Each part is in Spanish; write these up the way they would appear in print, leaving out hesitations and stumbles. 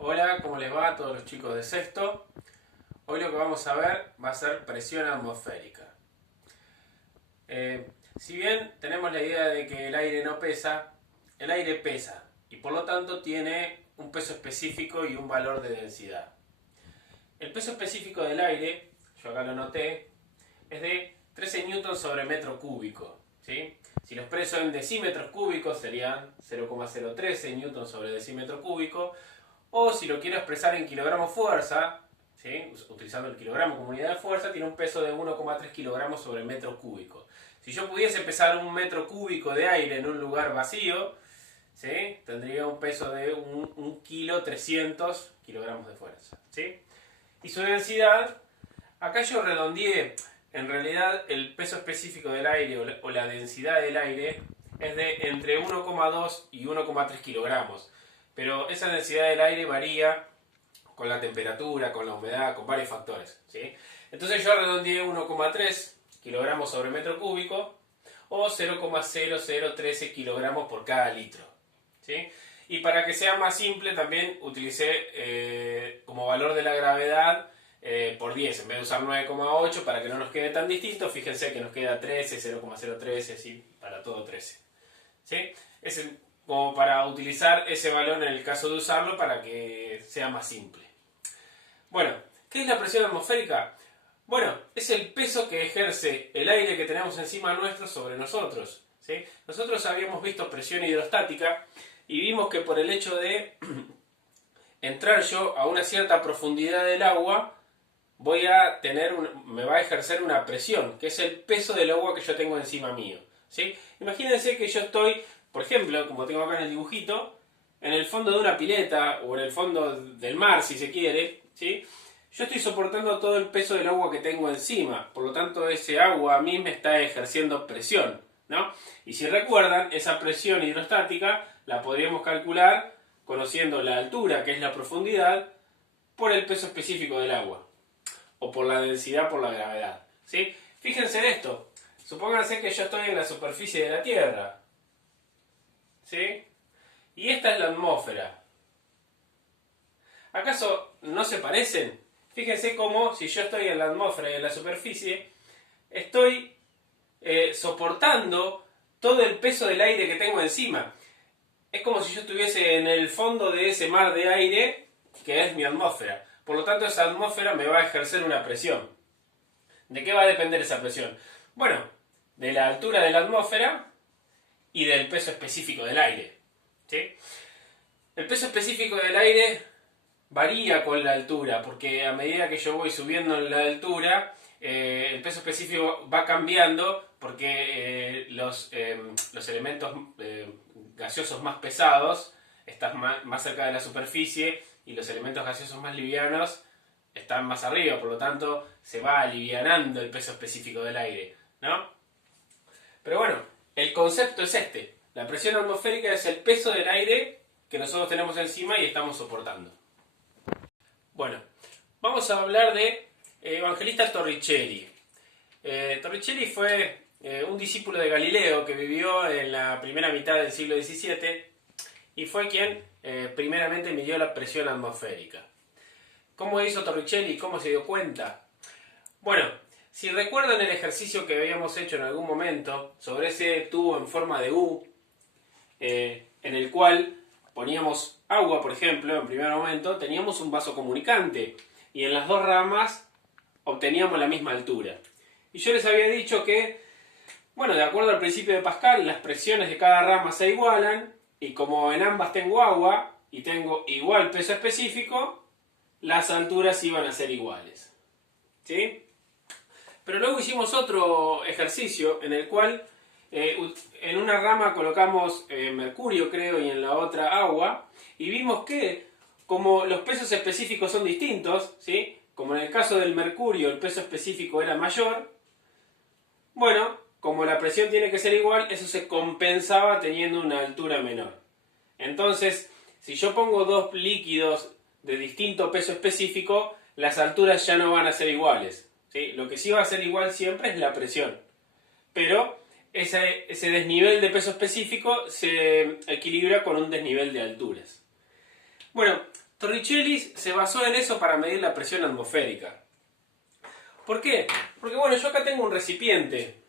Hola, ¿cómo les va a todos los chicos de sexto? Hoy lo que vamos a ver va a ser presión atmosférica. Si bien tenemos la idea de que el aire no pesa, el aire pesa y por lo tanto tiene un peso específico y un valor de densidad. El peso específico del aire, yo acá lo noté, es de 13 newtons sobre metro cúbico. ¿Sí? Si lo expreso en decímetros cúbicos serían 0,013 newtons sobre decímetro cúbico. O si lo quiero expresar en kilogramos fuerza, ¿sí? Utilizando el kilogramo como unidad de fuerza, tiene un peso de 1,3 kilogramos sobre metro cúbico. Si yo pudiese pesar un metro cúbico de aire en un lugar vacío, ¿sí? Tendría un peso de 1 kilo 300 kilogramos de fuerza. ¿Sí? Y su densidad, acá yo redondeé, en realidad el peso específico del aire o la densidad del aire es de entre 1,2 y 1,3 kilogramos. Pero esa densidad del aire varía con la temperatura, con la humedad, con varios factores. ¿Sí? Entonces yo redondeé 1,3 kilogramos sobre metro cúbico o 0,0013 kilogramos por cada litro. ¿Sí? Y para que sea más simple también utilicé como valor de la gravedad por 10, en vez de usar 9,8 para que no nos quede tan distinto, fíjense que nos queda 13, 0,013, así para todo 13. ¿Sí? Es como para utilizar ese valor en el caso de usarlo para que sea más simple. Bueno, ¿qué es la presión atmosférica? Bueno, es el peso que ejerce el aire que tenemos encima nuestro sobre nosotros. ¿Sí? Nosotros habíamos visto presión hidrostática y vimos que por el hecho de entrar yo a una cierta profundidad del agua, me va a ejercer una presión, que es el peso del agua que yo tengo encima mío. ¿Sí? Imagínense que yo estoy, por ejemplo, como tengo acá en el dibujito, en el fondo de una pileta o en el fondo del mar, si se quiere, ¿sí? Yo estoy soportando todo el peso del agua que tengo encima, por lo tanto ese agua a mí me está ejerciendo presión, ¿no? Y si recuerdan, esa presión hidrostática la podríamos calcular conociendo la altura, que es la profundidad, por el peso específico del agua, o por la densidad, por la gravedad, ¿sí? Fíjense en esto, supónganse que yo estoy en la superficie de la Tierra, ¿sí? Y esta es la atmósfera. ¿Acaso no se parecen? Fíjense cómo si yo estoy en la atmósfera y en la superficie, estoy soportando todo el peso del aire que tengo encima. Es como si yo estuviese en el fondo de ese mar de aire que es mi atmósfera. Por lo tanto, esa atmósfera me va a ejercer una presión. ¿De qué va a depender esa presión? Bueno, de la altura de la atmósfera y del peso específico del aire. ¿Sí? El peso específico del aire varía con la altura, porque a medida que yo voy subiendo en la altura, el peso específico va cambiando porque los elementos gaseosos más pesados están más cerca de la superficie y los elementos gaseosos más livianos están más arriba, por lo tanto se va alivianando el peso específico del aire, ¿no? Pero bueno, el concepto es este. La presión atmosférica es el peso del aire que nosotros tenemos encima y estamos soportando. Bueno, vamos a hablar de Evangelista Torricelli. Torricelli fue un discípulo de Galileo que vivió en la primera mitad del siglo XVII y fue quien primeramente midió la presión atmosférica. ¿Cómo hizo Torricelli? ¿Cómo se dio cuenta? Bueno, si recuerdan el ejercicio que habíamos hecho en algún momento sobre ese tubo en forma de U, en el cual poníamos agua, por ejemplo, en primer momento, teníamos un vaso comunicante y en las dos ramas obteníamos la misma altura. Y yo les había dicho que, bueno, de acuerdo al principio de Pascal, las presiones de cada rama se igualan y como en ambas tengo agua y tengo igual peso específico, las alturas iban a ser iguales. ¿Sí? Pero luego hicimos otro ejercicio en el cual en una rama colocamos mercurio, creo, y en la otra agua, y vimos que como los pesos específicos son distintos, ¿sí? Como en el caso del mercurio el peso específico era mayor, bueno, como la presión tiene que ser igual, eso se compensaba teniendo una altura menor. Entonces, si yo pongo dos líquidos de distinto peso específico, las alturas ya no van a ser iguales, ¿sí? Lo que sí va a ser igual siempre es la presión. Pero ese desnivel de peso específico se equilibra con un desnivel de alturas. Bueno, Torricelli se basó en eso para medir la presión atmosférica. ¿Por qué? Porque bueno, yo acá tengo un recipiente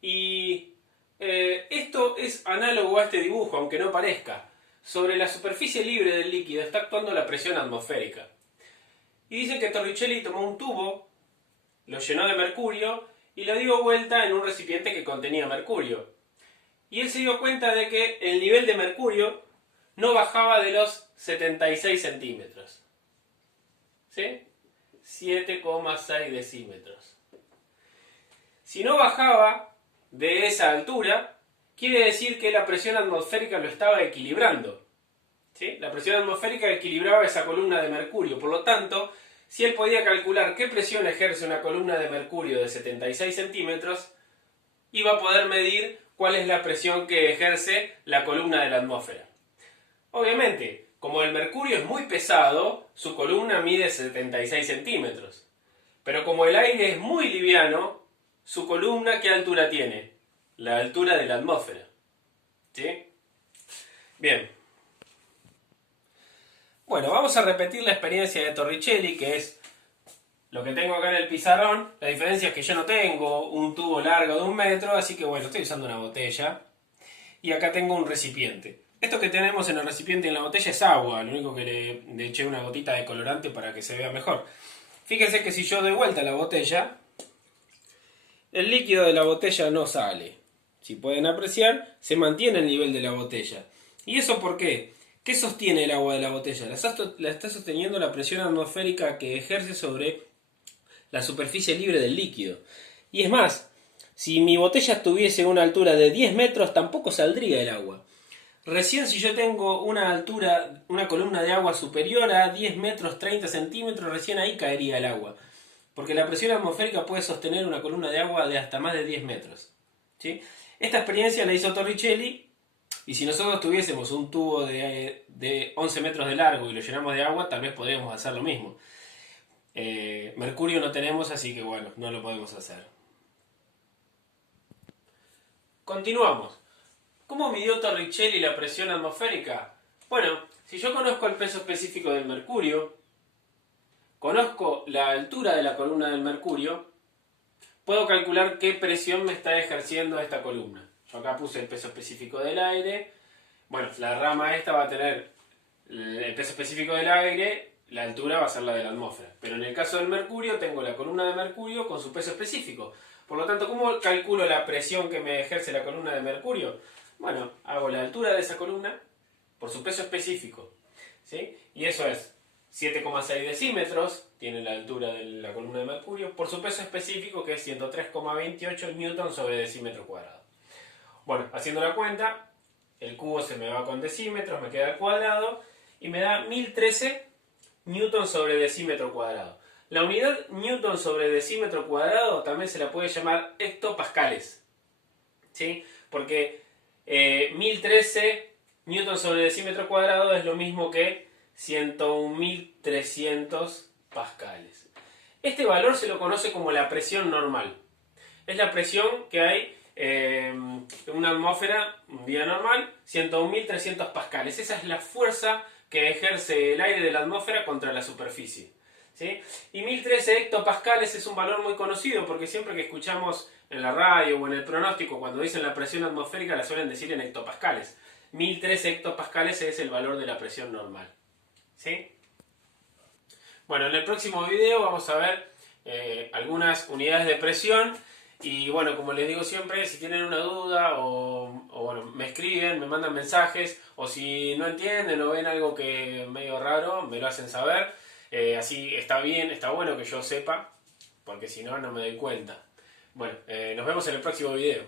y esto es análogo a este dibujo, aunque no parezca. Sobre la superficie libre del líquido está actuando la presión atmosférica. Y dicen que Torricelli tomó un tubo, lo llenó de mercurio y lo dio vuelta en un recipiente que contenía mercurio. Y él se dio cuenta de que el nivel de mercurio no bajaba de los 76 centímetros. ¿Sí? 7,6 decímetros. Si no bajaba de esa altura, quiere decir que la presión atmosférica lo estaba equilibrando. ¿Sí? La presión atmosférica equilibraba esa columna de mercurio. Por lo tanto, si él podía calcular qué presión ejerce una columna de mercurio de 76 centímetros, iba a poder medir cuál es la presión que ejerce la columna de la atmósfera. Obviamente, como el mercurio es muy pesado, su columna mide 76 centímetros. Pero como el aire es muy liviano, su columna, ¿qué altura tiene? La altura de la atmósfera. ¿Sí? Bien. Bueno, vamos a repetir la experiencia de Torricelli, que es lo que tengo acá en el pizarrón. La diferencia es que yo no tengo un tubo largo de 1 metro, así que bueno, estoy usando una botella. Y acá tengo un recipiente. Esto que tenemos en el recipiente y en la botella es agua, lo único que le eché una gotita de colorante para que se vea mejor. Fíjense que si yo doy vuelta la botella, el líquido de la botella no sale. Si pueden apreciar, se mantiene el nivel de la botella. ¿Y eso por qué? ¿Qué sostiene el agua de la botella? La está sosteniendo la presión atmosférica que ejerce sobre la superficie libre del líquido. Y es más, si mi botella tuviese una altura de 10 metros, tampoco saldría el agua. Recién si yo tengo una altura, una columna de agua superior a 10 metros 30 centímetros, recién ahí caería el agua. Porque la presión atmosférica puede sostener una columna de agua de hasta más de 10 metros. ¿Sí? Esta experiencia la hizo Torricelli, y si nosotros tuviésemos un tubo de 11 metros de largo y lo llenamos de agua, tal vez podríamos hacer lo mismo. Mercurio no tenemos, así que bueno, no lo podemos hacer. Continuamos. ¿Cómo midió Torricelli la presión atmosférica? Bueno, si yo conozco el peso específico del mercurio, conozco la altura de la columna del mercurio, puedo calcular qué presión me está ejerciendo esta columna. Yo acá puse el peso específico del aire. Bueno, la rama esta va a tener el peso específico del aire, la altura va a ser la de la atmósfera. Pero en el caso del mercurio, tengo la columna de mercurio con su peso específico. Por lo tanto, ¿cómo calculo la presión que me ejerce la columna de mercurio? Bueno, hago la altura de esa columna por su peso específico. ¿Sí? Y eso es 7,6 decímetros, tiene la altura de la columna de mercurio, por su peso específico, que es 103,28 newton sobre decímetro cuadrado. Bueno, haciendo la cuenta, el cubo se me va con decímetros, me queda el cuadrado, y me da 1013 newton sobre decímetro cuadrado. La unidad newton sobre decímetro cuadrado también se la puede llamar hectopascales. ¿Sí? Porque 1013 newton sobre decímetro cuadrado es lo mismo que 101.300 pascales. Este valor se lo conoce como la presión normal. Es la presión que hay en una atmósfera, un día normal, 101.300 pascales. Esa es la fuerza que ejerce el aire de la atmósfera contra la superficie. ¿Sí? Y 1013 hectopascales es un valor muy conocido porque siempre que escuchamos en la radio o en el pronóstico, cuando dicen la presión atmosférica, la suelen decir en hectopascales. 1013 hectopascales es el valor de la presión normal. ¿Sí? Bueno, en el próximo video vamos a ver algunas unidades de presión. Y bueno, como les digo siempre, si tienen una duda o bueno, me escriben, me mandan mensajes, o si no entienden o ven algo que es medio raro, me lo hacen saber. Así está bien, está bueno que yo sepa, porque si no, no me doy cuenta. Bueno, nos vemos en el próximo video.